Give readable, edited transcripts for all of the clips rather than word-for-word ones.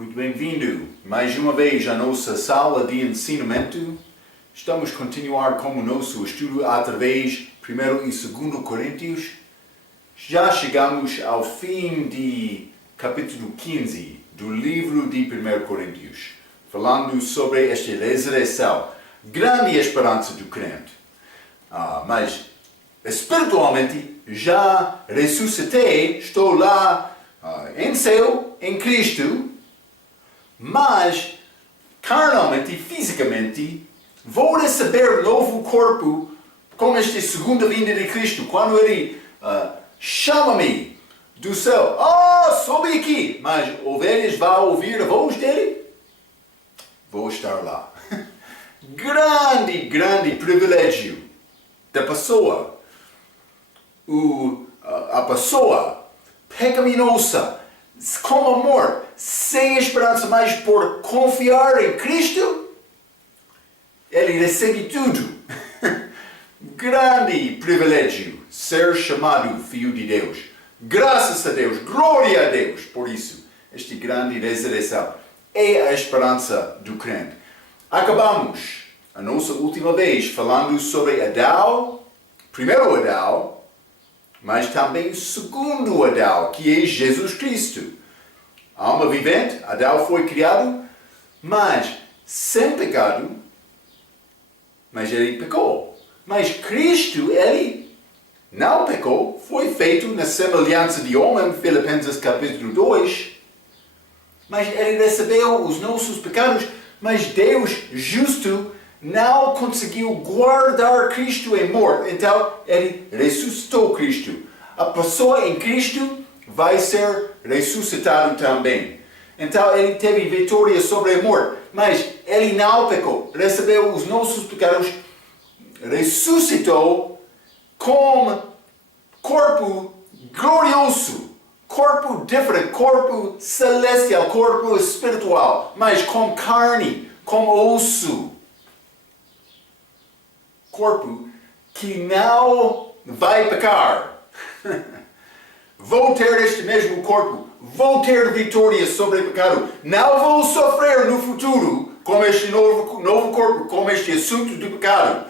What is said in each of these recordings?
Muito bem-vindo mais uma vez à nossa sala de ensinamento. Estamos a continuar com o nosso estudo através de 1 e 2 Coríntios. Já chegamos ao fim de capítulo 15 do livro de 1 Coríntios, falando sobre esta ressurreição, grande esperança do crente. Mas espiritualmente já ressuscitei, estou lá em céu, em Cristo, mas carnalmente, fisicamente, vou receber novo corpo com esta segunda vinda de Cristo, quando Ele chama-me do céu. Sobe aqui! Mas ovelhas vão ouvir a voz dele? Vou estar lá. Grande privilégio da pessoa. A pessoa pecaminosa, com amor, sem esperança, mas por confiar em Cristo, ele recebe tudo. Grande privilégio ser chamado filho de Deus. Graças a Deus, glória a Deus por isso. Esta grande ressurreição é a esperança do crente. Acabamos a nossa última vez falando sobre Adão, primeiro Adão, mas também segundo Adão, que é Jesus Cristo. Alma vivente, Adão foi criado, mas sem pecado, mas ele pecou. Mas Cristo, ele não pecou, foi feito na semelhança de homem, Filipenses capítulo 2, mas ele recebeu os nossos pecados, mas Deus justo não conseguiu guardar Cristo em morte, então ele ressuscitou Cristo. A pessoa em Cristo vai ser ressuscitado também. Então ele teve vitória sobre a morte, mas ele não pecou, recebeu os nossos pecados, ressuscitou com corpo glorioso, corpo diferente, corpo celestial, corpo espiritual, mas com carne, com osso. Corpo que não vai pecar. Vou ter este mesmo corpo, vou ter vitória sobre o pecado, não vou sofrer no futuro com este novo corpo, com este assunto do pecado.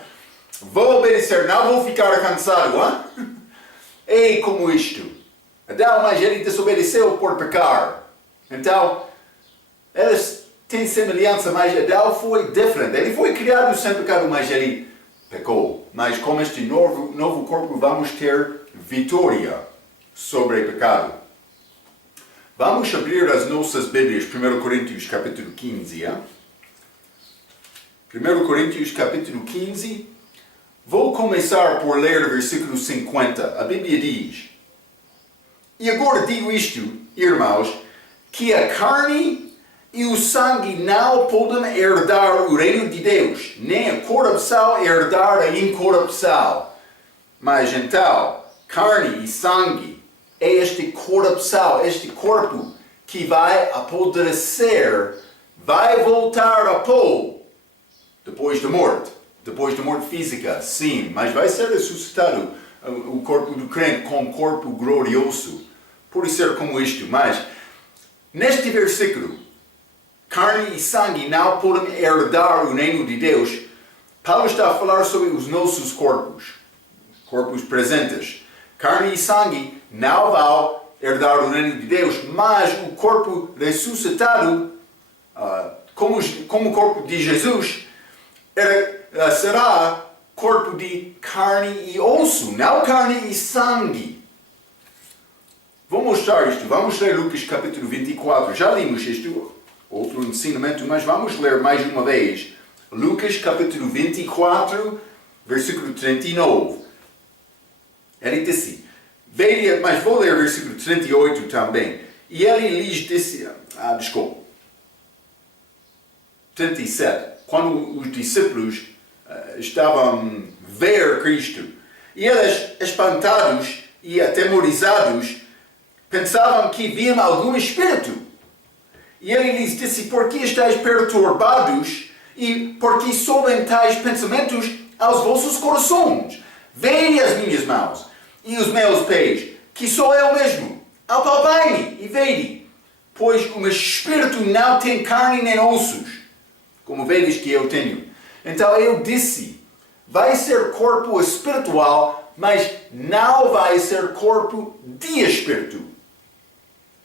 Vou obedecer, não vou ficar cansado. É como isto. Adão, mas ele desobedeceu por pecar. Então, eles têm semelhança, mas Adão foi diferente. Ele foi criado sem pecado, mas ele pecou. Mas com este novo corpo vamos ter vitória sobre o pecado. Vamos abrir as nossas Bíblias, 1 Coríntios capítulo 15. 1 Coríntios capítulo 15. Vou começar por ler o versículo 50. A Bíblia diz: E agora digo isto, irmãos, que a carne e o sangue não podem herdar o reino de Deus, nem a corrupção herdar a incorrupção. Mas então, carne e sangue é esta corrupção, este corpo que vai apodrecer, vai voltar a pó depois da morte. Depois da morte física, sim, mas vai ser ressuscitado o corpo do crente com um corpo glorioso. Por ser como isto, mas neste versículo, carne e sangue não podem herdar o reino de Deus. Paulo está a falar sobre os nossos corpos presentes. Carne e sangue não vão herdar o reino de Deus, mas o corpo ressuscitado, como o corpo de Jesus, será corpo de carne e osso, não carne e sangue. Vou mostrar isto. Vamos ler Lucas capítulo 24. Já lemos isto, outro ensinamento, mas vamos ler mais uma vez. Lucas capítulo 24, versículo 39. Ele disse, mas vou ler o versículo 38 também. E ele lhes disse, 37. Quando os discípulos estavam a ver Cristo, e eles, espantados e atemorizados, pensavam que viam algum espírito. E ele lhes disse, por que estáis perturbados e por que sobem tais pensamentos aos vossos corações? Vede as minhas mãos e os meus pés, que sou eu mesmo. Apalpai-me e vede. pois o espírito não tem carne nem ossos, como vedes que eu tenho. Então eu disse, vai ser corpo espiritual, mas não vai ser corpo de espírito.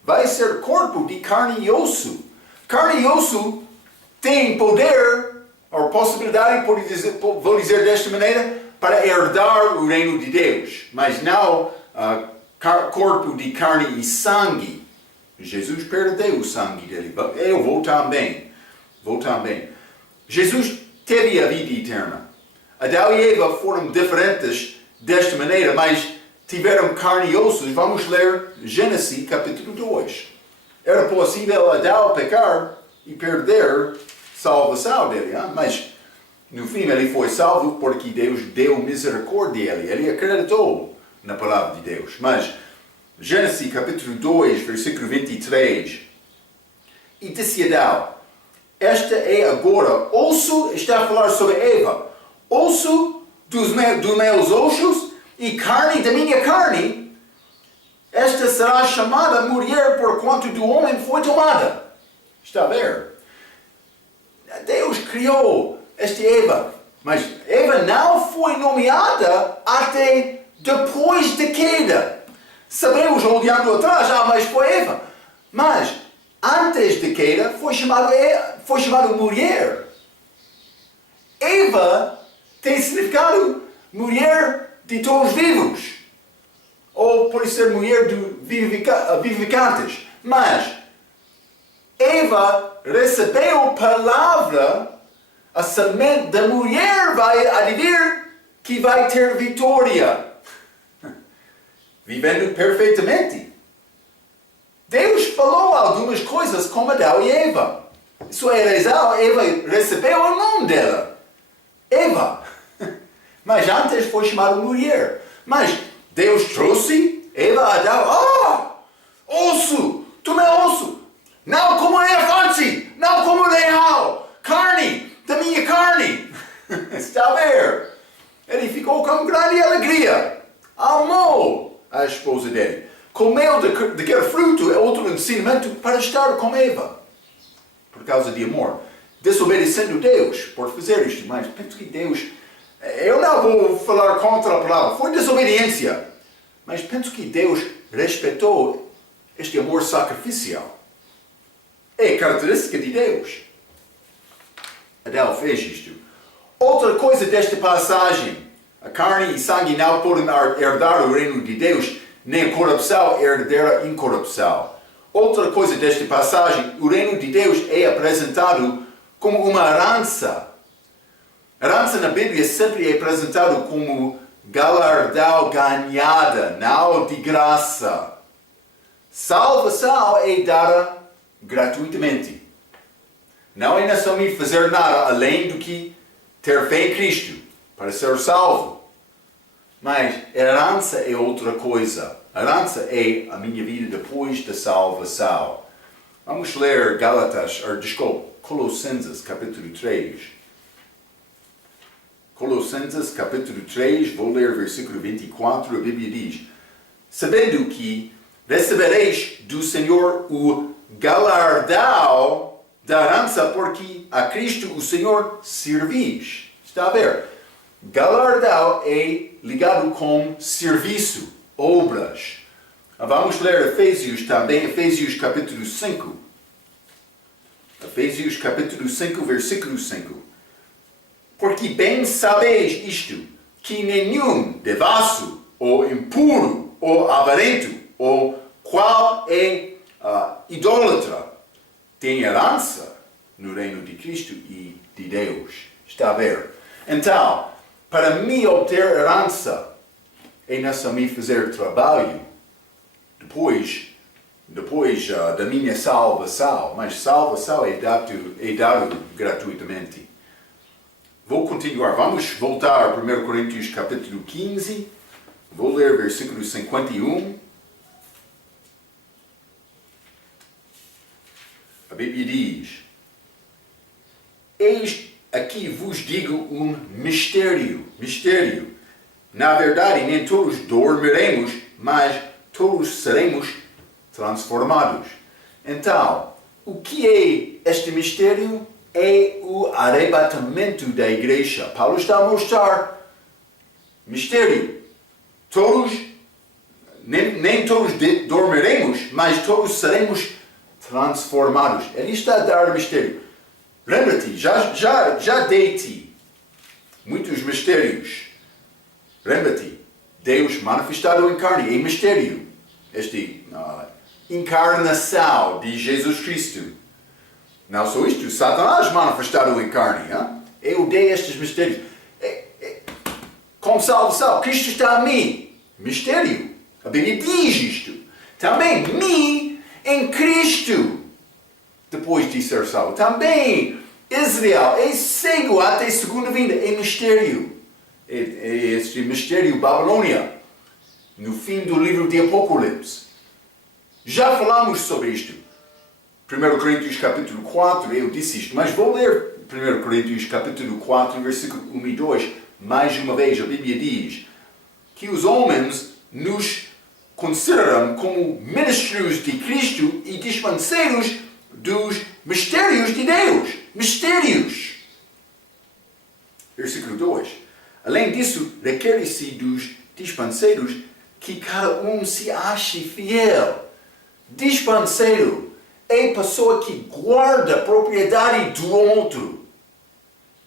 Vai ser corpo de carne e osso. Carne e osso tem poder, ou possibilidade, vou dizer desta maneira, para herdar o reino de Deus, mas não corpo de carne e sangue. Jesus perdeu o sangue dele. Eu vou também. Jesus teve a vida eterna. Adão e Eva foram diferentes desta maneira, mas tiveram carne e ossos. Vamos ler Gênesis capítulo 2. Era possível Adão pecar e perder salvação dele, mas no fim ele foi salvo porque Deus deu misericórdia a ele. Ele acreditou na palavra de Deus. Mas Gênesis capítulo 2, versículo 23. E disse Adão, esta é agora osso, está a falar sobre Eva, osso dos meus ossos e carne da minha carne. Esta será chamada mulher porquanto do homem foi tomada. Está a ver? Deus criou esta Eva, mas Eva não foi nomeada até depois da queda. Sabemos, olhando atrás, mas foi Eva. Mas antes da queda foi chamada mulher. Eva tem significado mulher de todos vivos. Ou pode ser mulher de vivificantes. Mas Eva recebeu palavra, a semente da mulher vai advir que vai ter vitória. Vivendo perfeitamente. Deus falou algumas coisas como Adão e Eva. Isso é Eva recebeu o nome dela. Eva. Mas antes foi chamada mulher. Mas Deus trouxe Eva a Adão. Osso! Tu é osso! Não como elefante! Não como leão! Carne! Da minha carne! Está a ver? Ele ficou com grande alegria. Amou a esposa dele. Comeu daquele fruto é outro ensinamento para estar com Eva. Por causa de amor. Desobedecendo Deus por fazer isto. Mas penso que Deus... Eu não vou falar contra a palavra. Foi desobediência. Mas penso que Deus respeitou este amor sacrificial. É característica de Deus. Adão fez isto. Outra coisa desta passagem. A carne e sangue não podem herdar o reino de Deus, nem a corrupção herdar a incorrupção. Outra coisa desta passagem, o reino de Deus é apresentado como uma herança. A herança na Bíblia sempre é apresentado como galardão ganhada, não de graça. Salvação é dada gratuitamente. Não é necessário fazer nada além do que ter fé em Cristo para ser salvo. Mas a herança é outra coisa. A herança é a minha vida depois da salvação. Vamos ler Colossenses capítulo 3. Colossenses capítulo 3, vou ler versículo 24, a Bíblia diz: sabendo que recebereis do Senhor o galardão da herança, porque a Cristo o Senhor servis. Está a ver? Galardão é ligado com serviço, obras. Vamos ler Efésios também, Efésios capítulo 5. Efésios capítulo 5, versículo 5. Porque bem sabeis isto, que nenhum devasso, ou impuro, ou avarento, ou qual é idólatra, tem herança no reino de Cristo e de Deus. Está a ver? Então, para mim obter herança, é necessário fazer trabalho depois da minha salvação. Mas salvação é dado gratuitamente. Vou continuar. Vamos voltar a 1 Coríntios capítulo 15. Vou ler versículo 51. A Bíblia diz: eis aqui vos digo um mistério. Na verdade, nem todos dormiremos, mas todos seremos transformados. Então, o que é este mistério? É o arrebatamento da igreja. Paulo está a mostrar mistério. Todos, nem todos dormiremos, mas todos seremos transformados. Ele está a dar mistério. Lembra-te, já dei-te muitos mistérios. Lembra-te, Deus manifestado em carne é mistério. Esta encarnação de Jesus Cristo. Não só isto, Satanás manifestado em carne. Hein? Eu dei estes mistérios. Com salvação, Cristo está em mim. Mistério. A Bíblia diz isto. Também mim em Cristo. Depois de ser salvo. Também Israel é cego até a segunda vinda. É mistério. É este mistério Babilônia. No fim do livro de Apocalipse. Já falamos sobre isto. 1 Coríntios capítulo 4, eu disse isto, mas vou ler 1 Coríntios capítulo 4, versículo 1 e 2. Mais uma vez, a Bíblia diz que os homens nos consideram como ministros de Cristo e dispenseiros dos mistérios de Deus. Mistérios. Versículo 2. Além disso, requer-se dos dispenseiros que cada um se ache fiel. Dispenseiro é a pessoa que guarda a propriedade do outro.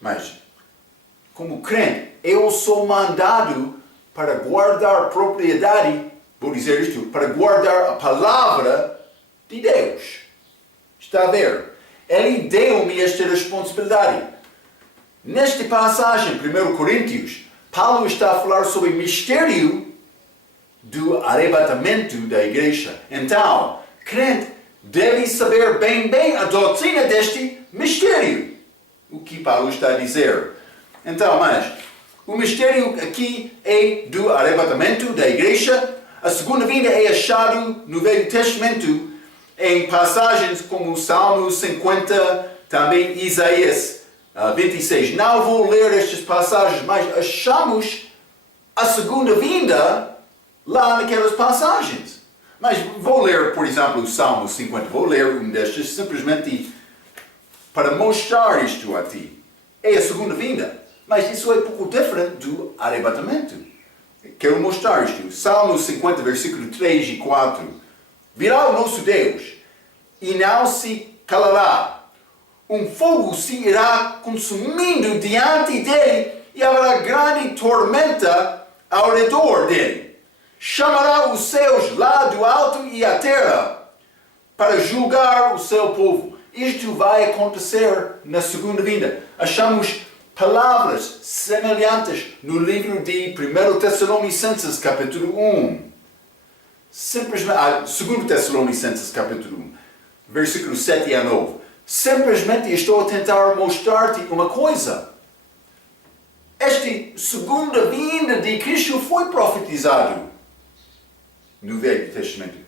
Mas, como crente, eu sou mandado para guardar a propriedade, vou dizer isto, para guardar a palavra de Deus. Está a ver? Ele deu-me esta responsabilidade. Nesta passagem, 1 Coríntios, Paulo está a falar sobre o mistério do arrebatamento da igreja. Então, crente deve saber bem a doutrina deste mistério. O que Paulo está a dizer. Então, mas, o mistério aqui é do arrebatamento da igreja. A segunda vinda é achado no Velho Testamento em passagens como Salmo 50, também Isaías 26. Não vou ler estas passagens, mas achamos a segunda vinda lá naquelas passagens. Mas vou ler, por exemplo, o Salmo 50. Vou ler um destes simplesmente para mostrar isto a ti. É a segunda vinda. Mas isso é um pouco diferente do arrebatamento. Quero mostrar isto. Salmo 50, versículo 3 e 4. Virá o nosso Deus e não se calará. Um fogo se irá consumindo diante dele e haverá grande tormenta ao redor dele. Chamará os céus lá do alto e a terra para julgar o seu povo. Isto vai acontecer na segunda vinda. Achamos palavras semelhantes no livro de 1 Tessalonicenses, capítulo 1. Simplesmente, 2 Tessalonicenses, capítulo 1, versículo 7 a 9. Simplesmente estou a tentar mostrar-te uma coisa. Esta segunda vinda de Cristo foi profetizado no Velho Testamento.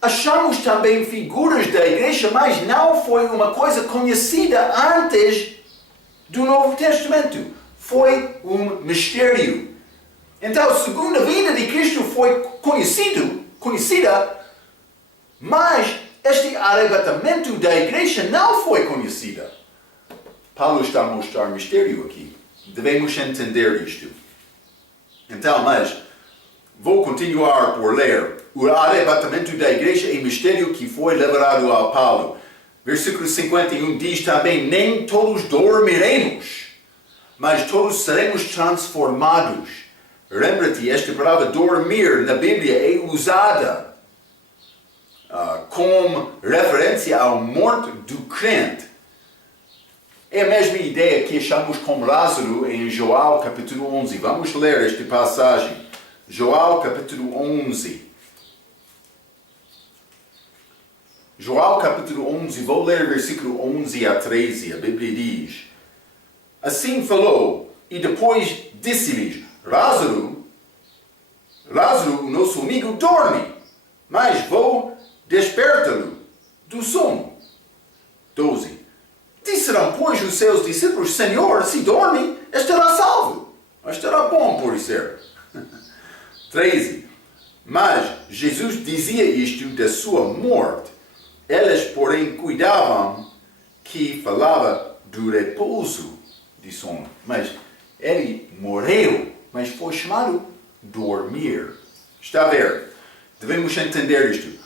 Achamos também figuras da igreja, mas não foi uma coisa conhecida antes do Novo Testamento. Foi um mistério. Então, a segunda vinda de Cristo foi conhecida, mas este arrebatamento da igreja não foi conhecida. Paulo está a mostrar mistério aqui. Devemos entender isto. Então, mas vou continuar por ler. O arrebatamento da igreja é mistério que foi revelado a Paulo. Versículo 51 diz também: nem todos dormiremos, mas todos seremos transformados. Lembra-te, esta palavra dormir na Bíblia é usada como referência à morte do crente. É a mesma ideia que achamos com Lázaro em João capítulo 11. Vamos ler esta passagem. João capítulo 11. João capítulo 11, vou ler versículo 11 a 13. A Bíblia diz: assim falou, e depois disse-lhes: Lázaro, o nosso amigo, dorme, mas vou despertá-lo do sono. 12. Disseram, pois, os seus discípulos: Senhor, se dorme, estará salvo. Estará bom por ser. 13. Mas Jesus dizia isto da sua morte, Eles, porém, cuidavam que falava do repouso de sono. Mas ele morreu, mas foi chamado dormir. Está a ver? Devemos entender isto.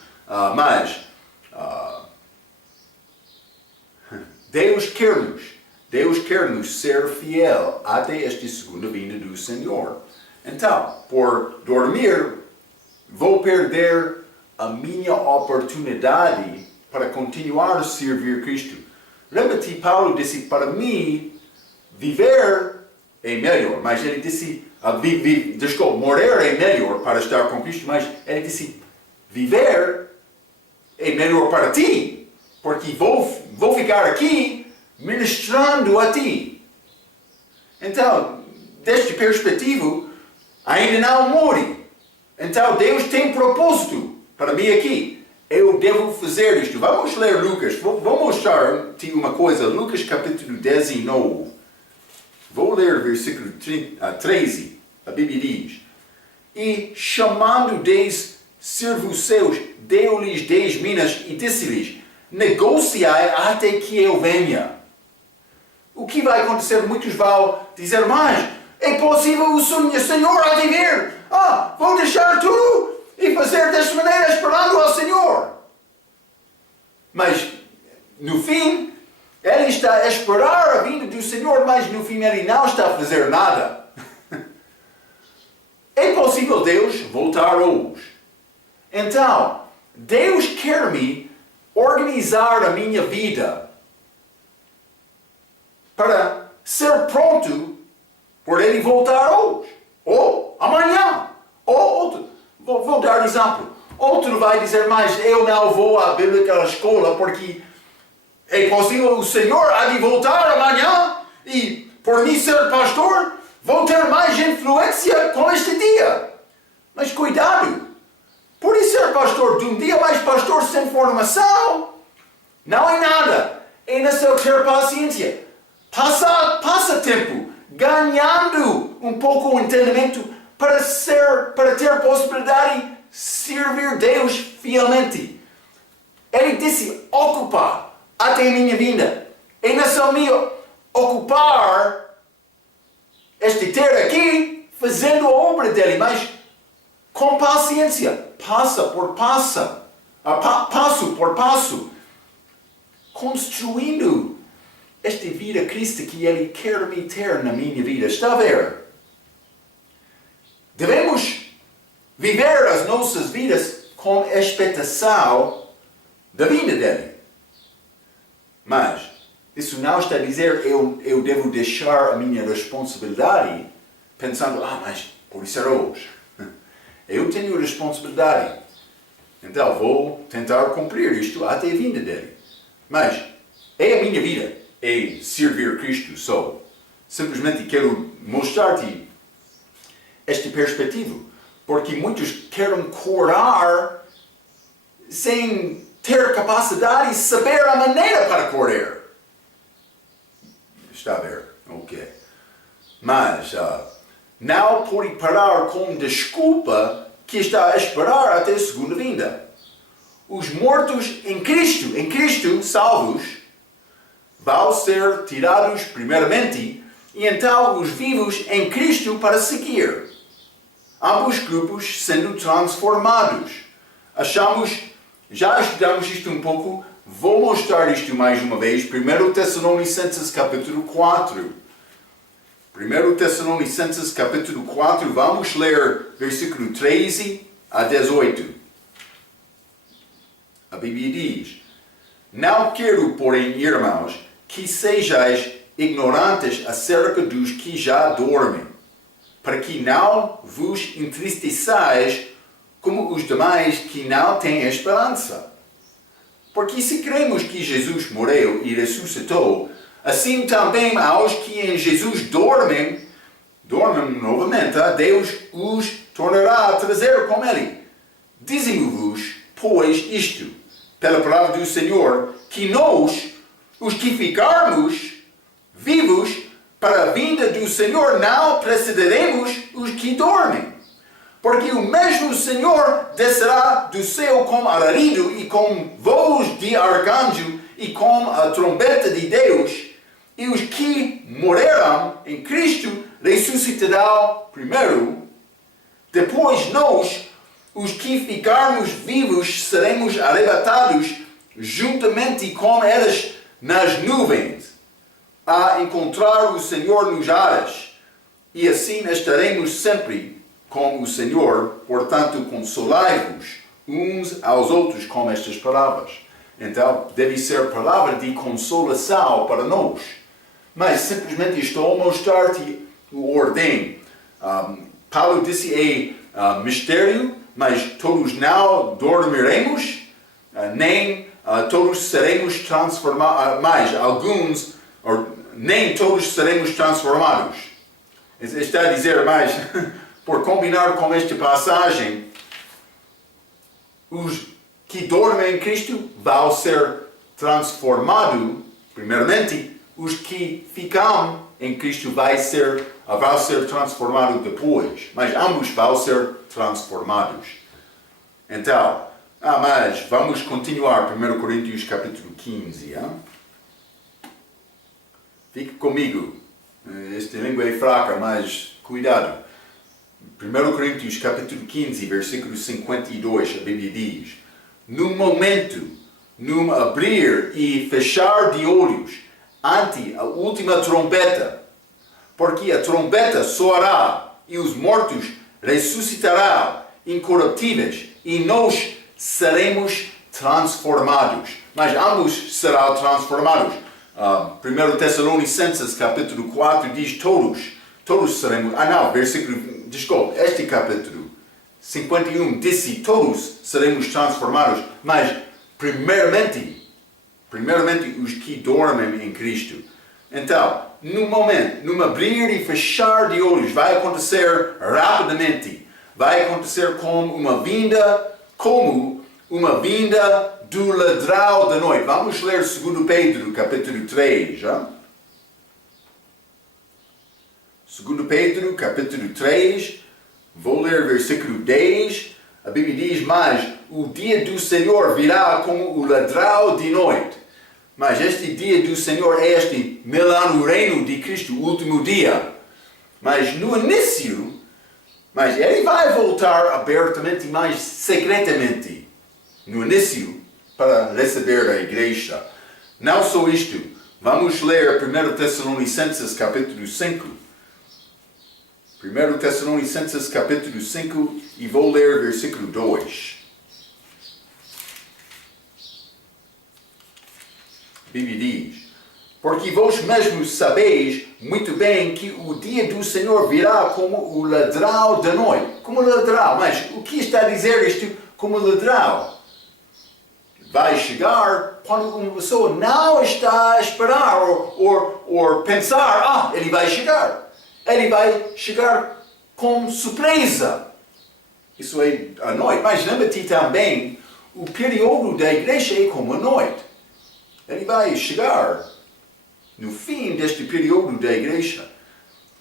Deus quer-nos ser fiel até esta segunda vinda do Senhor. Então, por dormir, vou perder a minha oportunidade para continuar a servir Cristo. Lembra-te, Paulo disse, para mim, viver é melhor. Mas ele disse, morrer é melhor para estar com Cristo. Mas ele disse, viver é melhor para ti. Porque vou ficar aqui ministrando a ti. Então, desta perspectiva, ainda não morre. Então, Deus tem propósito para mim aqui. Eu devo fazer isto. Vamos ler Lucas. Vou mostrar-te uma coisa. Lucas capítulo 19. Vou ler versículo 13. A Bíblia diz: E chamando 10 servos seus, deu-lhes 10 minas e disse-lhes: negociai até que eu venha. O que vai acontecer? Muitos vão dizer, mas é possível o Senhor há de vir. Vou deixar tudo e fazer desta maneira esperando ao Senhor. Mas, no fim, ele está a esperar a vinda do Senhor, mas no fim ele não está a fazer nada. É possível Deus voltar hoje. Então, Deus quer-me organizar a minha vida para ser pronto por ele voltar hoje, ou amanhã, ou outro. Vou dar um exemplo. Outro vai dizer, mas eu não vou à Bíblica escola porque é possível o Senhor há de voltar amanhã e por mim ser pastor vou ter mais influência com este dia. Mas cuidado, por ser pastor de um dia, mas pastor sem formação, não é nada. É necessário ter paciência. Passa tempo ganhando um pouco o entendimento para ter a possibilidade de servir Deus fielmente. Ele disse, ocupa até a minha vinda. É necessário ocupar este ter aqui, fazendo a obra dele, mas com paciência, passo por passo, construindo esta vida Cristo que Ele quer me ter na minha vida. Está a ver? Devemos viver as nossas vidas com expectação da vinda dele. Mas isso não está a dizer eu devo deixar a minha responsabilidade pensando, mas por ser hoje. Eu tenho responsabilidade. Então vou tentar cumprir isto até a vinda dele. Mas é a minha vida. É servir Cristo só. Simplesmente quero mostrar-te esta perspectiva. Porque muitos querem correr sem ter capacidade de saber a maneira para correr. Está a ver? Ok. Mas não pode parar com desculpa que está a esperar até a segunda vinda. Os mortos em Cristo salvos, vão ser tirados primeiramente, e então os vivos em Cristo para seguir. Ambos grupos sendo transformados. Já estudamos isto um pouco, vou mostrar isto mais uma vez. 1 Tessalonicenses capítulo 4. 1 Tessalonicenses capítulo 4, vamos ler versículo 13 a 18. A Bíblia diz: Não quero, porém, irmãos, que sejais ignorantes acerca dos que já dormem, para que não vos entristeçais como os demais que não têm esperança. Porque se cremos que Jesus morreu e ressuscitou, assim também aos que em Jesus dormem novamente, Deus os tornará a trazer com ele. Dizemos-vos, pois, isto, pela palavra do Senhor, que nós, os que ficarmos vivos para a vinda do Senhor, não precederemos os que dormem. Porque o mesmo Senhor descerá do céu com alarido e com voz de arcanjo e com a trombeta de Deus, e os que morreram em Cristo ressuscitarão primeiro. Depois nós, os que ficarmos vivos, seremos arrebatados juntamente com eles nas nuvens, a encontrar o Senhor nos ares, e assim estaremos sempre com o Senhor. Portanto, consolai-vos uns aos outros com estas palavras. Então, deve ser palavra de consolação para nós. Mas simplesmente estou a mostrar-te o ordem. Paulo disse mistério, mas todos não dormiremos, nem todos seremos transformados, mas alguns, nem todos seremos transformados. Está a dizer, mas por combinar com esta passagem, os que dormem em Cristo vão ser transformados, primeiramente. Os que ficam em Cristo vão ser transformados depois, mas ambos vão ser transformados. Então, mas vamos continuar, 1 Coríntios capítulo 15. Fique comigo, esta língua é fraca, mas cuidado. 1 Coríntios capítulo 15, versículo 52, a Bíblia diz: num momento, num abrir e fechar de olhos, ante a última trombeta, porque a trombeta soará e os mortos ressuscitarão incorruptíveis e nós seremos transformados. Mas ambos serão transformados. 1 Tessalonicenses capítulo 4 diz todos seremos. Este capítulo 51 disse todos seremos transformados, mas primeiramente os que dormem em Cristo. Então, num abrir e fechar de olhos, vai acontecer rapidamente. Vai acontecer como uma vinda do ladrão da noite. Vamos ler 2 Pedro, capítulo 3. 2 Pedro, capítulo 3. Vou ler versículo 10. A Bíblia diz: mas o dia do Senhor virá como o ladrão de noite. Mas este dia do Senhor é este milênio de Cristo, o último dia. Mas no início, ele vai voltar abertamente, mas secretamente. No início, para receber a igreja. Não só isto. Vamos ler 1 Tessalonicenses capítulo 5. 1 Tessalonicenses capítulo 5 e vou ler versículo 2. A Bíblia diz: porque vós mesmos sabeis muito bem que o dia do Senhor virá como o ladrão da noite. Como ladrão, mas o que está a dizer isto como ladrão? Vai chegar quando uma pessoa não está a esperar ou pensar, ele vai chegar. Ele vai chegar com surpresa. Isso é a noite. Mas lembra-te também, o período da igreja é como a noite. Ele vai chegar no fim deste período da igreja.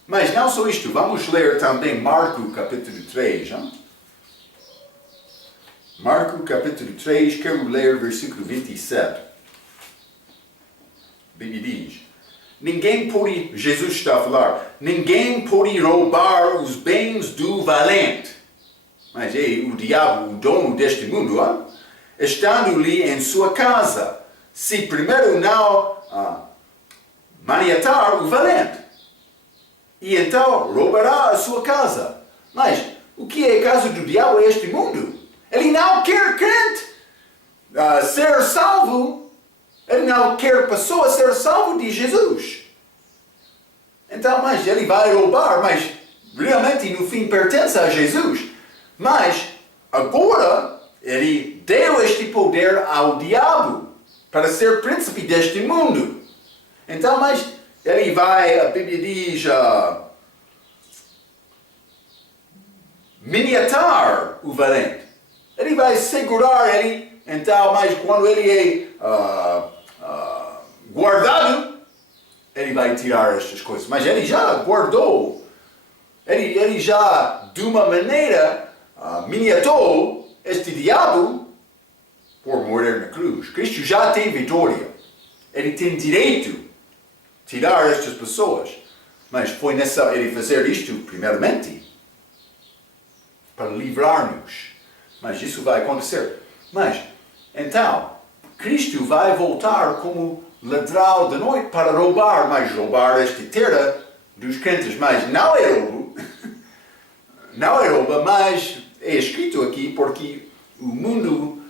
Mas não só isto, vamos ler também Marcos capítulo 3. Marcos capítulo 3, quero ler versículo 27. A Bíblia diz: Jesus está a falar, ninguém pode roubar os bens do valente. Mas é o diabo, o dono deste mundo, estando-lhe em sua casa, se primeiro não maniatar o valente. E então roubará a sua casa. Mas o que é a casa do diabo é este mundo? Ele não quer crente ser salvo. Ele não quer pessoa ser salvo de Jesus. Então, mas ele vai roubar, mas realmente no fim pertence a Jesus. Mas agora ele deu este poder ao diabo para ser príncipe deste mundo. Então, mas ele vai, a Bíblia diz, maniatar o valente. Ele vai segurar ele. Então, mas quando ele é guardado, ele vai tirar estas coisas. Mas ele já guardou. Ele já, de uma maneira, miniatou este diabo por morrer na cruz. Cristo já tem vitória. Ele tem direito de tirar estas pessoas. Mas foi necessário ele fazer isto, primeiramente, para livrar-nos. Mas isso vai acontecer. Mas, então, Cristo vai voltar como ladrão da noite para roubar, mas roubar esta terra dos crentes. Mas não é roubo. Não é roubo, mas é escrito aqui porque o mundo,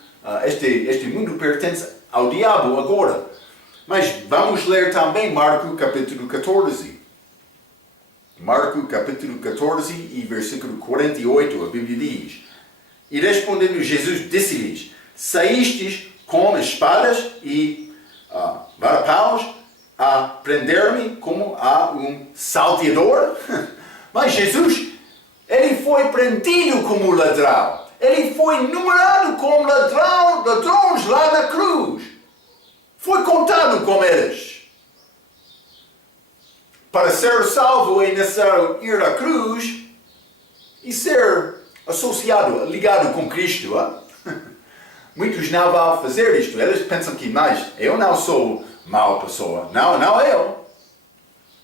este mundo pertence ao diabo agora. Mas vamos ler também Marcos capítulo 14. Marcos capítulo 14 e versículo 48, a Bíblia diz: E respondendo Jesus disse-lhes: Saístes com espadas e varapaus a prender-me como a um salteador? Mas Jesus, ele foi prendido como ladrão. Ele foi numerado como ladrões lá na cruz. Foi contado com eles. Para ser salvo é necessário ir à cruz e ser associado, ligado com Cristo. Muitos não vão fazer isto. Eles pensam que, mas eu não sou mau pessoa. Não eu.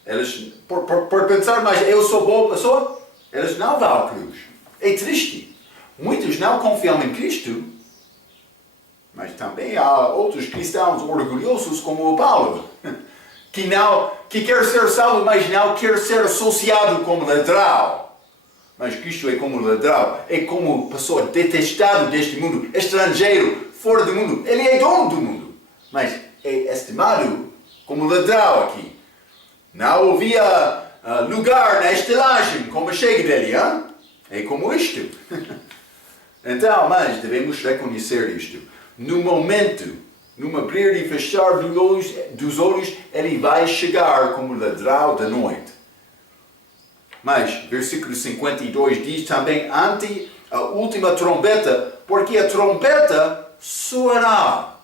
Eles, por pensar, mas eu sou boa pessoa, eles não vão à cruz. É triste. Muitos não confiam em Cristo, mas também há outros cristãos orgulhosos como o Paulo, que quer ser salvo, mas não quer ser associado como ladrão. Mas Cristo é como ladrão, é como pessoa detestada deste mundo, estrangeiro, fora do mundo. Ele é dono do mundo, mas é estimado como ladrão aqui. Não havia lugar na estalagem como chega dele, hein? É como isto. Então, mas devemos reconhecer isto. No momento, num abrir e fechar dos olhos, ele vai chegar como ladrão da noite. Mas, versículo 52 diz também, ante a última trombeta, porque a trombeta soará.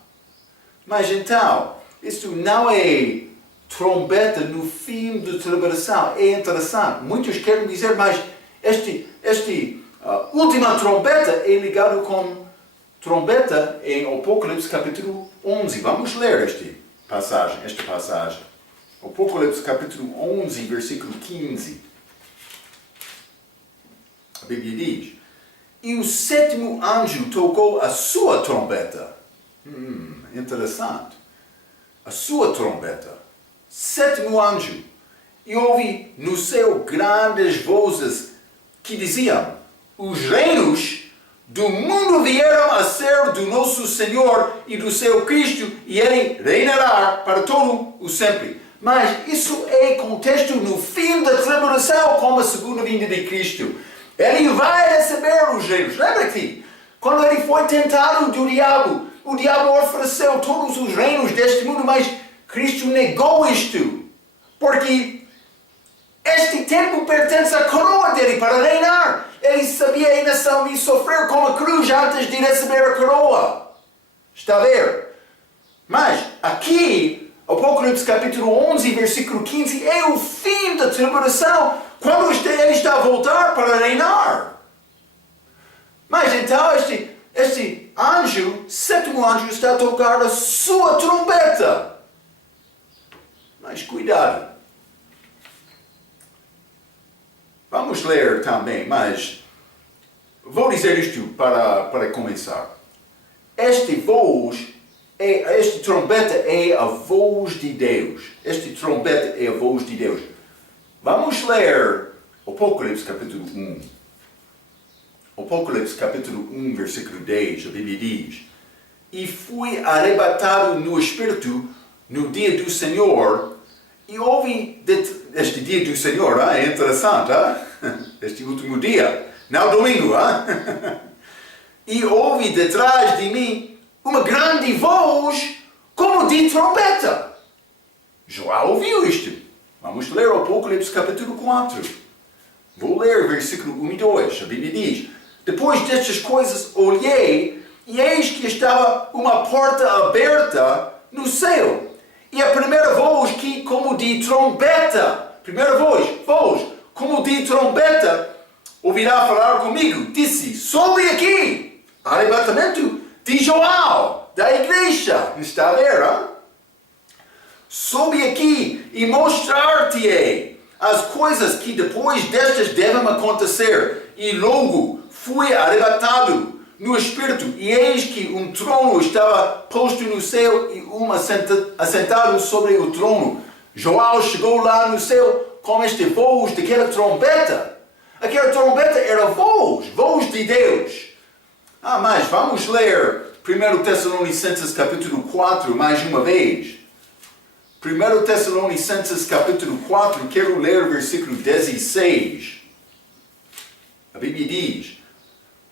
Mas então, isto não é trombeta no fim da tribulação. É interessante. Muitos querem dizer, mas este última trombeta é ligado com trombeta em Apocalipse capítulo 11. Vamos ler esta passagem. Apocalipse capítulo 11, versículo 15. A Bíblia diz: E o sétimo anjo tocou a sua trombeta. Interessante. A sua trombeta. Sétimo anjo. E ouvi no céu grandes vozes que diziam: Os reinos do mundo vieram a ser do nosso Senhor e do seu Cristo, e ele reinará para todo o sempre. Mas isso é contexto no fim da tribulação, como a segunda vinda de Cristo. Ele vai receber os reinos. Lembra-te, quando ele foi tentado do diabo, o diabo ofereceu todos os reinos deste mundo, mas Cristo negou isto. Porque este tempo pertence à coroa dele para reinar. Ele sabia a nação de sofrer com a cruz antes de receber a coroa. Está a ver? Mas aqui, Apocalipse capítulo 11, versículo 15, é o fim da tribulação, quando ele está a voltar para reinar. Mas então este anjo, sétimo anjo, está a tocar a sua trombeta. Mas cuidado. Vamos ler também, mas vou dizer isto para começar. Este trombeta é a voz de Deus. Este trombeta é a voz de Deus. Vamos ler Apocalipse capítulo 1. Apocalipse capítulo 1, versículo 10, a Bíblia diz: E fui arrebatado no Espírito no dia do Senhor, e ouvi este dia do Senhor, é interessante, este último dia, não domingo, e ouvi detrás de mim uma grande voz como de trombeta. João ouviu isto. Vamos ler o Apocalipse capítulo 4. Vou ler versículo 1 e 2. A Bíblia diz: Depois destas coisas olhei, e eis que estava uma porta aberta no céu. E a primeira voz como de trombeta, como de trombeta, ouvirá falar comigo. Disse, sobe aqui. Arrebatamento de João, da igreja. Está a ver, hein? Sobe aqui e mostrar-te-ei as coisas que depois destas devem acontecer. E logo fui arrebatado no Espírito, e eis que um trono estava posto no céu e um assentado sobre o trono. João chegou lá no céu com este voz daquela trombeta. Aquela trombeta era voz de Deus. Mas vamos ler 1 Tessalonicenses capítulo 4 mais uma vez. 1 Tessalonicenses capítulo 4, quero ler o versículo 16. A Bíblia diz,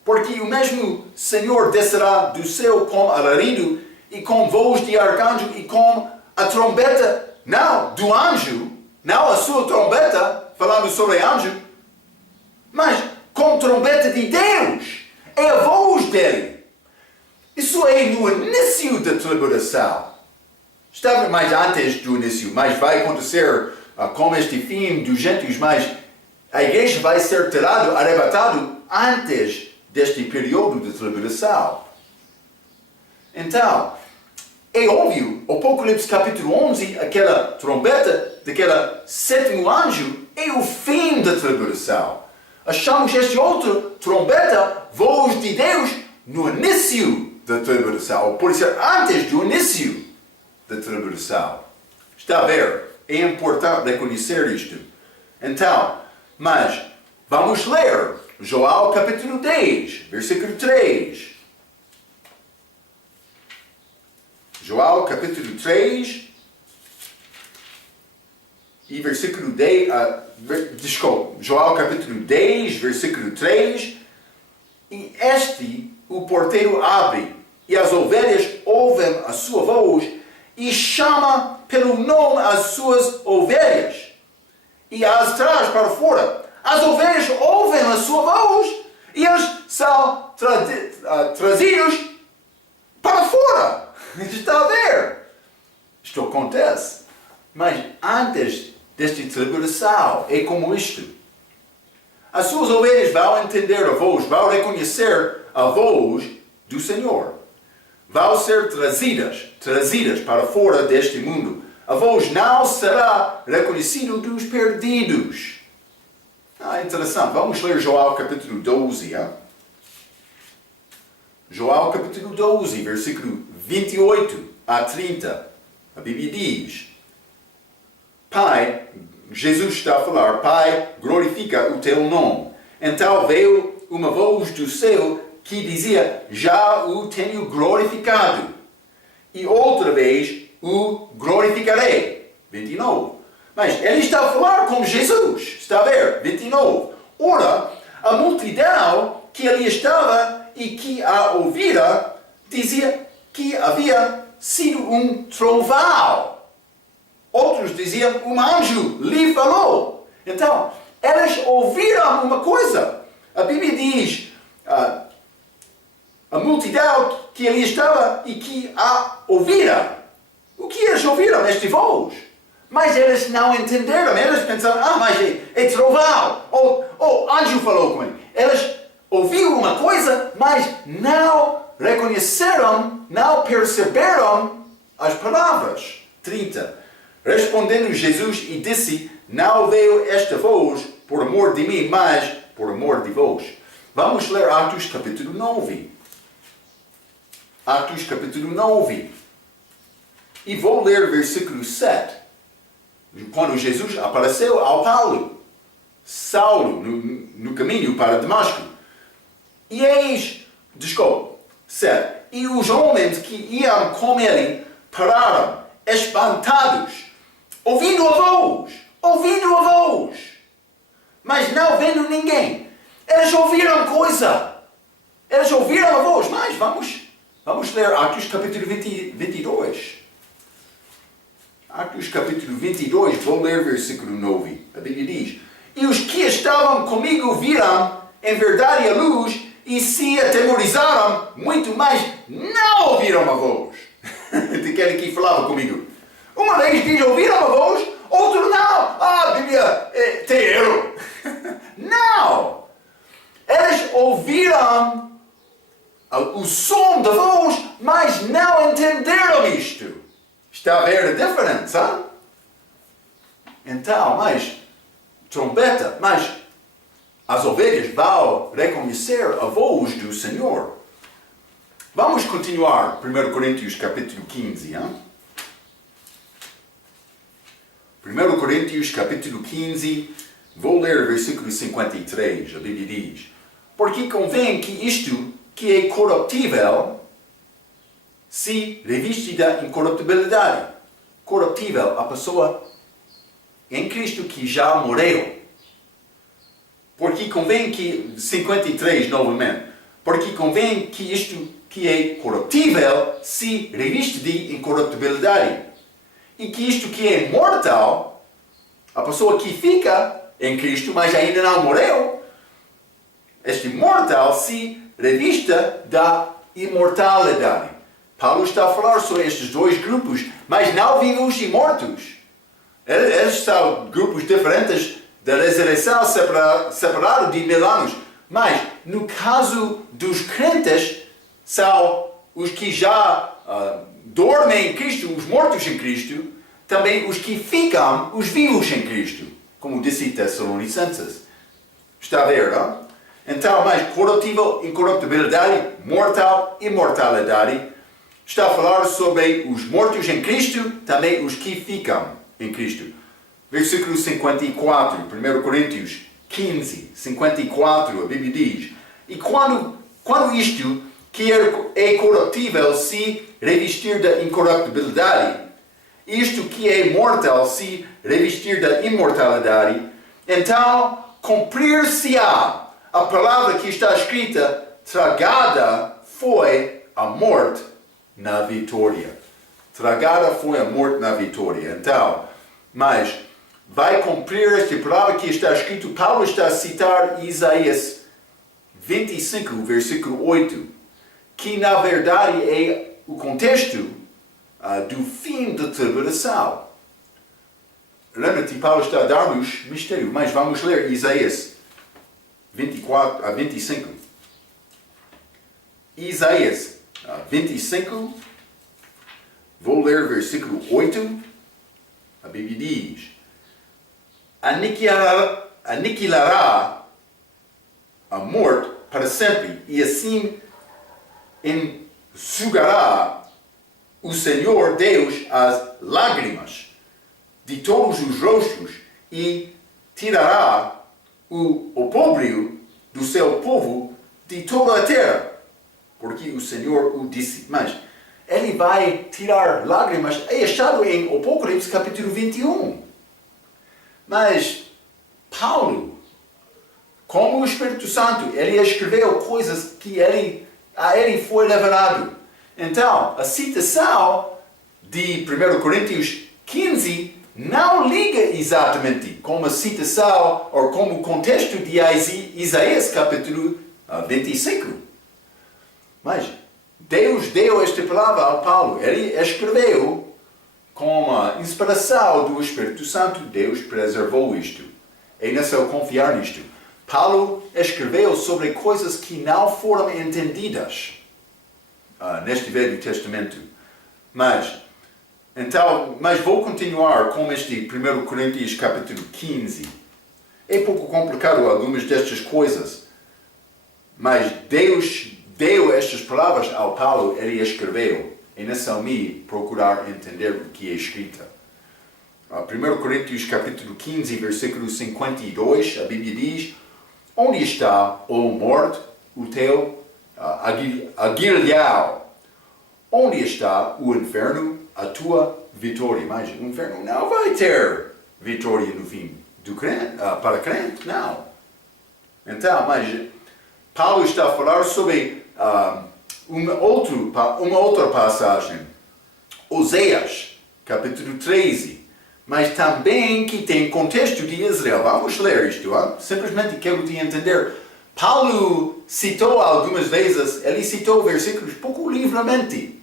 porque o mesmo Senhor descerá do céu com alarido e com voz de arcanjo e com a trombeta, não do anjo, não a sua trombeta, falando sobre anjo, mas com trombeta de Deus. É a voz dele. Isso é no início da tribulação. Estava mais antes do início, mas vai acontecer com este fim dos gentios, mas a igreja vai ser arrebatado antes deste período de tribulação. Então, é óbvio, o Apocalipse capítulo 11, aquela trombeta daquele sétimo anjo, é o fim da tribulação. Achamos esta outra trombeta, voz de Deus, no início da tribulação, ou pode ser antes do início da tribulação. Está a ver? É importante reconhecer isto. Então, mas vamos ler João capítulo 10, versículo 3. João capítulo 3 e versículo 10, João capítulo 10, versículo 3. E o porteiro abre, e as ovelhas ouvem a sua voz, e chama pelo nome as suas ovelhas, e as traz para fora. As ovelhas ouvem a sua voz, e eles são trazidos para fora. Está a ver? Isto acontece. Mas antes desta tribulação, é como isto. As suas ovelhas vão entender a voz, vão reconhecer a voz do Senhor. Vão ser trazidas para fora deste mundo. A voz não será reconhecida dos perdidos. Interessante. Vamos ler João capítulo 12. João capítulo 12, versículo 28 a 30. A Bíblia diz, Pai, Jesus está a falar, Pai, glorifica o teu nome. Então veio uma voz do céu que dizia, já o tenho glorificado, e outra vez o glorificarei. 29. Mas ele está a falar com Jesus. Está a ver? 29. Ora, a multidão que ali estava e que a ouvira, dizia que havia sido um trovão. Outros diziam, um anjo lhe falou. Então, eles ouviram uma coisa. A Bíblia diz, a multidão que ali estava e que a ouvira. O que eles ouviram? Esta voz. Mas eles não entenderam. Eles pensaram, mas é trovão. Ou anjo falou com ele. Eles ouviram uma coisa, mas não reconheceram, não perceberam as palavras. 30. Respondendo Jesus e disse, não veio esta voz por amor de mim, mas por amor de vós. Vamos ler Atos capítulo 9. Atos capítulo 9. E vou ler o versículo 7. Quando Jesus apareceu ao Saulo, no caminho para Damasco. E eis, 7. E os homens que iam com ele pararam, espantados, ouvindo a voz, mas não vendo ninguém. Eles ouviram coisa. Eles ouviram a voz. Mas vamos ler Atos capítulo 22. Atos capítulo 22, vou ler versículo 9. A Bíblia diz, e os que estavam comigo viram em verdade a luz e se atemorizaram muito, mas não ouviram a voz daquele que falava comigo. Uma vez diz, ouviram a voz, outro não. A Bíblia tem erro. Não! Eles ouviram o som da voz, mas não entenderam isto. Está a ver a diferença? Então, mas, trombeta, mas as ovelhas vão reconhecer a voz do Senhor. Vamos continuar, 1 Coríntios capítulo 15. Hein? 1 Coríntios capítulo 15, vou ler o versículo 53, a Bíblia diz: porque convém que isto que é corruptível se reviste da incorruptibilidade. Corruptível, a pessoa em Cristo que já morreu. Porque convém que, 53 novamente, porque convém que isto que é corruptível se reviste de incorruptibilidade. E que isto que é mortal, a pessoa que fica em Cristo, mas ainda não morreu, este mortal se revista da imortalidade. Paulo está a falar sobre estes dois grupos, mas não vivos e mortos. Eles são grupos diferentes da ressurreição, separados de 1000 anos. Mas, no caso dos crentes, são os que já dormem em Cristo, os mortos em Cristo, também os que ficam, os vivos em Cristo, como disse Tessalonicenses. Está a ver, não? Então, mais corruptível, incorruptibilidade, mortal, imortalidade. Está a falar sobre os mortos em Cristo, também os que ficam em Cristo. Versículo 54, 1 Coríntios 15, 54, a Bíblia diz: e quando isto que é corruptível se revestir da incorruptibilidade, isto que é mortal se revestir da imortalidade, então cumprir-se-á a palavra que está escrita: tragada foi a morte na vitória. Tragada foi a morte na vitória. Então, mas vai cumprir esta palavra que está escrito. Paulo está a citar Isaías 25, versículo 8, que na verdade é o contexto do fim da tribulação. Lembra-te, Paulo está a dar-nos mistério, mas vamos ler Isaías 24 a 25. Isaías 25, vou ler o versículo 8. A Bíblia diz: aniquilará a morte para sempre, e assim enxugará o Senhor Deus as lágrimas de todos os rostos, e tirará o opróbrio do seu povo de toda a terra, porque o Senhor o disse. Mas ele vai tirar lágrimas, é achado em Apocalipse capítulo 21. Mas Paulo, como o Espírito Santo, ele escreveu coisas que a ele foi revelado. Então, a citação de 1 Coríntios 15 não liga exatamente como a citação ou como o contexto de Isaías capítulo 25. Mas Deus deu esta palavra ao Paulo. Ele escreveu com a inspiração do Espírito Santo. Deus preservou isto. É necessário confiar nisto. Paulo escreveu sobre coisas que não foram entendidas neste Velho Testamento. Mas vou continuar com este 1 Coríntios capítulo 15. É pouco complicado algumas destas coisas, mas Deus deu estas palavras ao Paulo, ele escreveu. É necessário me procurar entender o que é escrito. 1 Coríntios capítulo 15, versículo 52, a Bíblia diz: onde está, ó morte, o teu aguilhão? Onde está o inferno, a tua vitória? Mas o inferno não vai ter vitória no fim do crente, para crente, não. Então, mas Paulo está a falar sobre uma outra passagem, Oséias, capítulo 13, mas também que tem contexto de Israel. Vamos ler isto, simplesmente quero te entender. Paulo citou algumas vezes, ele citou versículos pouco livremente.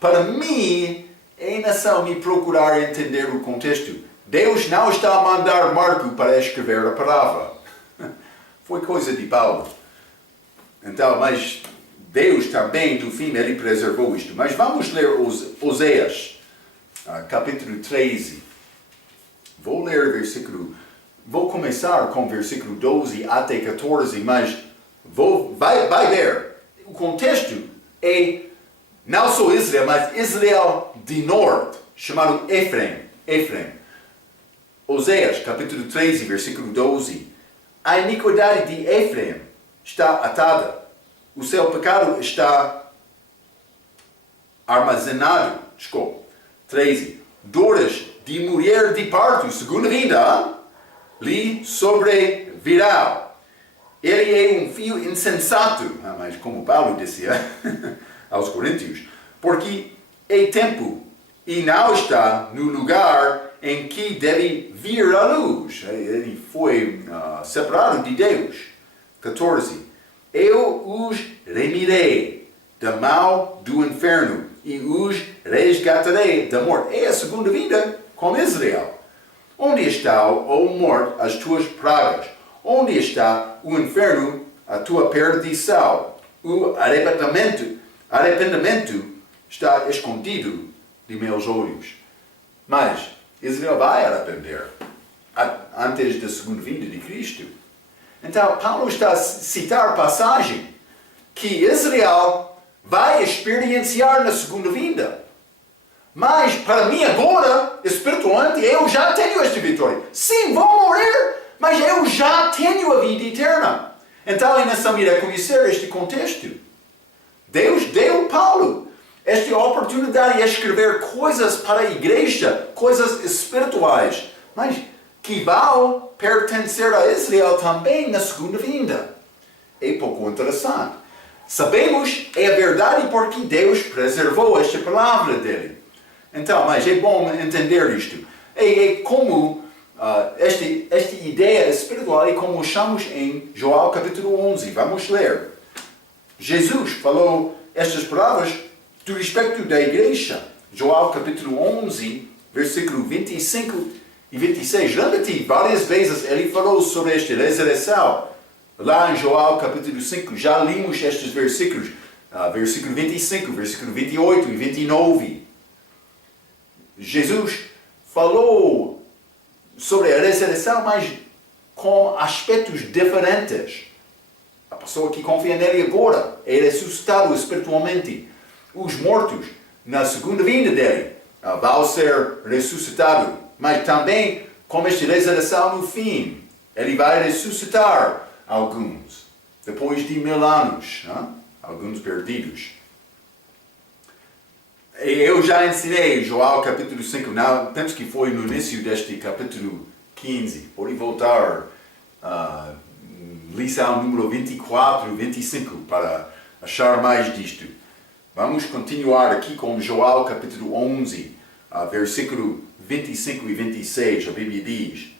Para mim, é necessário me procurar entender o contexto. Deus não está a mandar Marco para escrever a palavra. foi coisa de Paulo. Então, mas Deus também, no fim, ele preservou isto. Mas vamos ler Oséias, capítulo 13. Vou ler versículo... Vou começar com versículo 12 até 14, mas vai ver. O contexto é não só Israel, mas Israel de norte, chamado Efraim. Oséias, capítulo 13, versículo 12. A iniquidade de Efraim está atada. O seu pecado está armazenado. 13. Dores de mulher de parto, segunda vinda, lhe sobrevirá. Ele é um filho insensato, mas como Paulo dizia aos Coríntios, porque é tempo e não está no lugar em que deve vir à luz. Ele foi separado de Deus. 14. Eu os remirei da mão do inferno e os resgatarei da morte. É a segunda vinda com Israel. Onde está, ó morte, as tuas pragas? Onde está o inferno, a tua perdição? O arrependimento está escondido de meus olhos. Mas Israel vai arrepender antes da segunda vinda de Cristo. Então, Paulo está a citar a passagem que Israel vai experienciar na segunda vinda. Mas, para mim agora, espiritualmente, eu já tenho esta vitória. Sim, vou morrer, mas eu já tenho a vida eterna. Então, é necessário reconhecer este contexto. Deus deu a Paulo esta oportunidade de escrever coisas para a igreja, coisas espirituais, mas que vão pertencer a Israel também na segunda vinda. É pouco interessante. Sabemos, é a verdade porque Deus preservou esta palavra dele. Então, mas é bom entender isto. É como esta ideia espiritual é como chamamos em João capítulo 11. Vamos ler. Jesus falou estas palavras do respeito da igreja. João capítulo 11, versículo 25 e 26. Lembra-te, várias vezes ele falou sobre esta ressurreição. Lá em João capítulo 5, já limos estes versículos. Versículo 25, versículo 28 e 29. Jesus falou sobre a ressurreição, mas com aspectos diferentes. A pessoa que confia nele agora é ressuscitado espiritualmente. Os mortos, na segunda vinda dele, vão ser ressuscitados. Mas também, com esta ressurreição no fim, ele vai ressuscitar alguns. Depois de 1000 anos, alguns perdidos. Eu já ensinei João capítulo 5, não, penso que foi no início deste capítulo 15. Pode voltar lição número 24 e 25 para achar mais disto. Vamos continuar aqui com João capítulo 11, versículo 25 e 26. A Bíblia diz: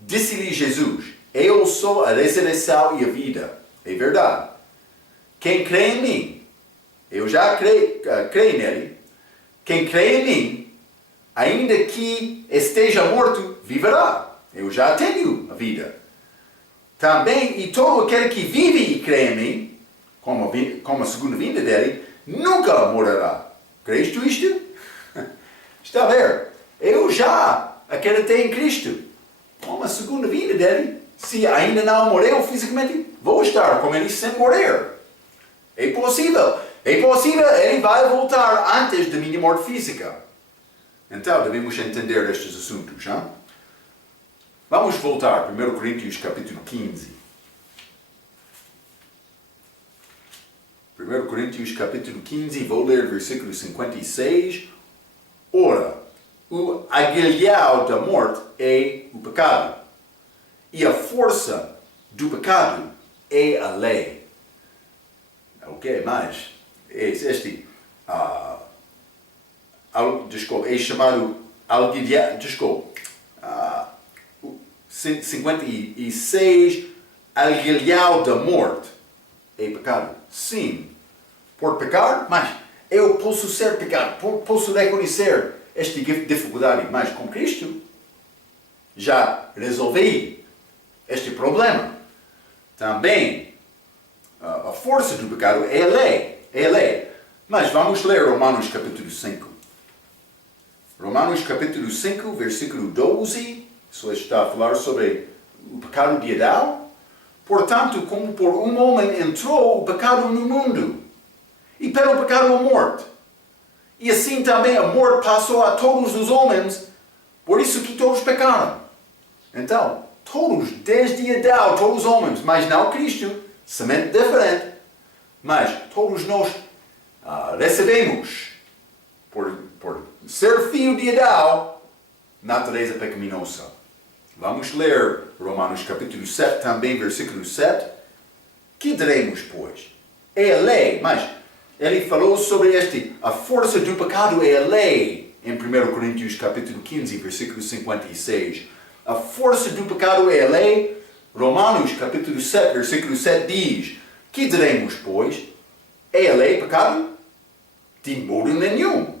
Disse-lhe Jesus: Eu sou a ressurreição e a vida. É verdade. Quem crê em mim, eu já creio nele. Quem crê em mim, ainda que esteja morto, viverá. Eu já tenho a vida. Também, e todo aquele que vive e crê em mim, como a segunda vinda dele, nunca morrerá. Crês tu isto? Está a ver? Eu já acreditei em Cristo. Com a segunda vinda dele, se ainda não morreu fisicamente, vou estar com ele sem morrer. É possível. É possível, ele vai voltar antes da minha morte física. Então, devemos entender estes assuntos. Hein? Vamos voltar, 1 Coríntios capítulo 15. 1 Coríntios capítulo 15, vou ler versículo 56. Ora, o aguilhão da morte é o pecado, e a força do pecado é a lei. Ok, mas este é chamado aguilhão, 56, aguilhão da morte é pecado. Sim, por pecar, mas eu posso ser pecado, posso reconhecer esta dificuldade, mas com Cristo já resolvi este problema. Também, a força do pecado é a lei. É a lei. Mas vamos ler Romanos capítulo 5. Romanos capítulo 5, versículo 12. Isso está a falar sobre o pecado de Adão. Portanto, como por um homem entrou o pecado no mundo, e pelo pecado a morte. E assim também a morte passou a todos os homens, por isso que todos pecaram. Então, todos, desde Adão, todos os homens, mas não Cristo, semente diferente, mas todos nós recebemos, por ser filho de Adão, natureza pecaminosa. Vamos ler Romanos capítulo 7, também versículo 7. Que diremos, pois? É a lei, mas ele falou sobre a força do pecado é a lei, em 1 Coríntios capítulo 15, versículo 56. A força do pecado é a lei. Romanos capítulo 7, versículo 7 diz: que diremos, pois? É a lei pecado? De modo nenhum.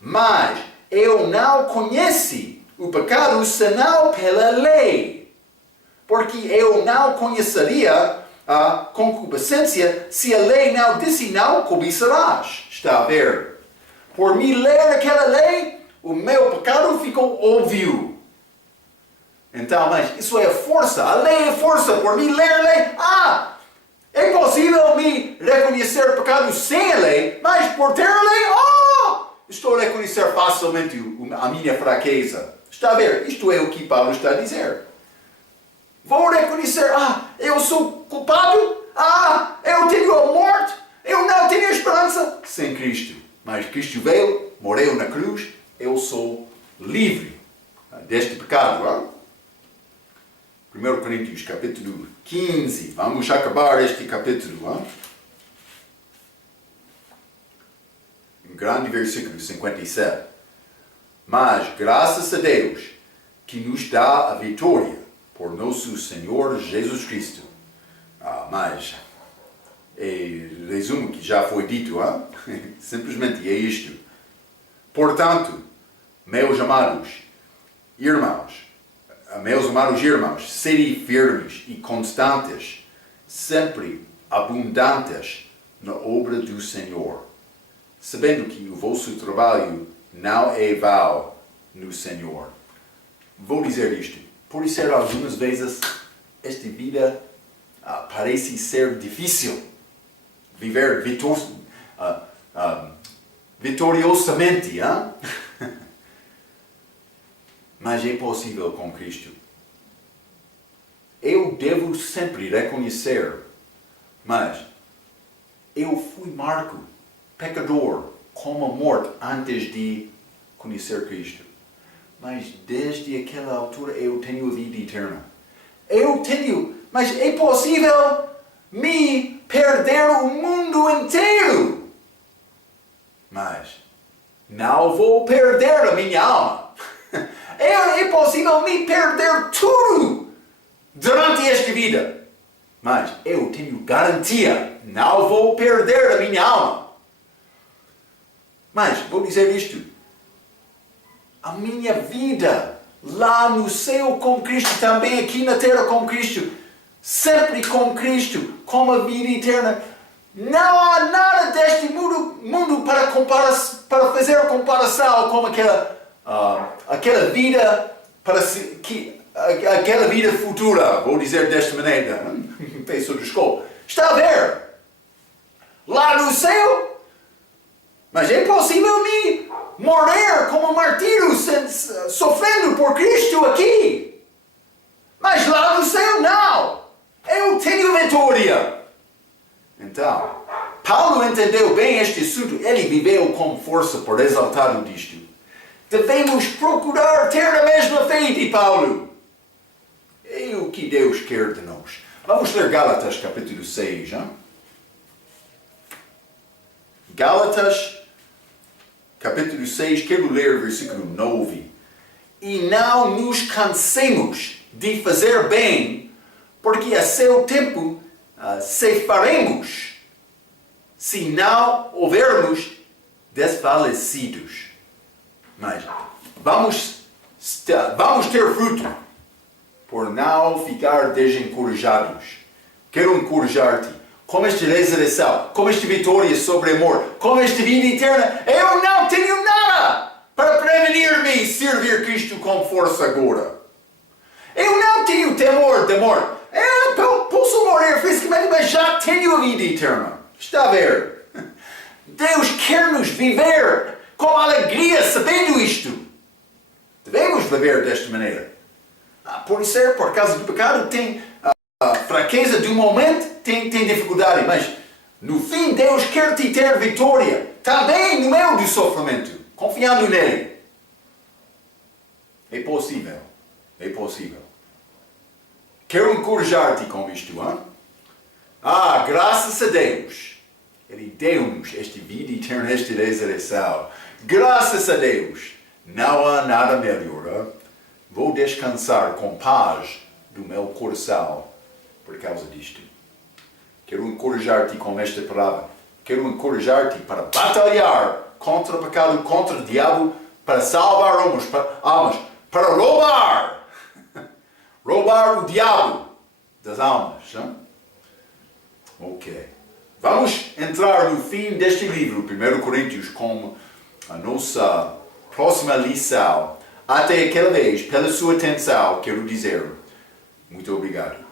Mas eu não conheci o pecado senão pela lei. Porque eu não conheceria a concupiscência se a lei não disse não cobiçarás. Está a ver? Por me ler aquela lei, o meu pecado ficou óbvio. Então, mas isso é a força. A lei é força. Por me ler a lei, é possível me reconhecer pecado sem a lei, mas por ter a lei, estou a reconhecer facilmente a minha fraqueza. Está a ver? Isto é o que Paulo está a dizer. Vou reconhecer, eu sou culpado, eu tenho a morte, eu não tenho esperança sem Cristo. Mas Cristo veio, morreu na cruz, eu sou livre deste pecado. 1 Coríntios capítulo 15, vamos acabar este capítulo. Um grande versículo 57. Mas, graças a Deus, que nos dá a vitória por nosso Senhor Jesus Cristo. Mas, resumo que já foi dito, simplesmente é isto. Portanto, meus amados irmãos, sede firmes e constantes, sempre abundantes na obra do Senhor, sabendo que o vosso trabalho não é vão no Senhor. Vou dizer isto. Por ser algumas vezes esta vida parece ser difícil. Viver vitoriosamente. Mas é possível com Cristo. Eu devo sempre reconhecer, mas eu fui Marco, pecador, como morto antes de conhecer Cristo. Mas desde aquela altura eu tenho a vida eterna. Mas é possível me perder o mundo inteiro. Mas não vou perder a minha alma. É possível me perder tudo durante esta vida. Mas eu tenho garantia, não vou perder a minha alma. Mas vou dizer isto. A minha vida lá no céu com Cristo, também aqui na terra com Cristo, sempre com Cristo, com a vida eterna. Não há nada deste mundo para fazer a comparação com aquela vida aquela vida futura, vou dizer desta maneira. Peço desculpa. Está a ver? Lá no céu, mas é possível me morrer como martírio, sofrendo por Cristo aqui. Mas lá no céu, não. Eu tenho vitória. Então, Paulo entendeu bem este assunto. Ele viveu com força por resultado disto. Devemos procurar ter a mesma fé de Paulo. É o que Deus quer de nós. Vamos ler Gálatas capítulo 6. Gálatas capítulo 6, quero ler versículo 9. E não nos cansemos de fazer bem, porque a seu tempo ceifaremos, se não houvermos desfalecidos. Mas vamos ter fruto, por não ficar desencorajados. Quero encorajar-te. Com esta resurreição, com esta vitória sobre a morte, com esta vida eterna, eu não tenho nada para prevenir-me e servir Cristo com força agora. Eu não tenho temor da morte. Eu posso morrer fisicamente, mas já tenho a vida eterna. Está a ver? Deus quer-nos viver com alegria sabendo isto. Devemos viver desta maneira. Pode ser por causa do pecado, tem a fraqueza do momento, tem dificuldade, mas no fim Deus quer te ter vitória, também no meio do sofrimento, confiando nele. É possível, é possível. Quero encorajar-te com isto, hein? Graças a Deus, Ele deu-nos esta vida eterna, esta ressurreição. Graças a Deus, não há nada melhor, hein? Vou descansar com paz do meu coração por causa disto. Quero encorajar-te com esta palavra. Quero encorajar-te para batalhar contra o pecado, contra o diabo, para salvar almas, para roubar. Roubar o diabo das almas. Hein? Ok. Vamos entrar no fim deste livro, 1 Coríntios, com a nossa próxima lição. Até aquela vez, pela sua atenção, quero dizer muito obrigado.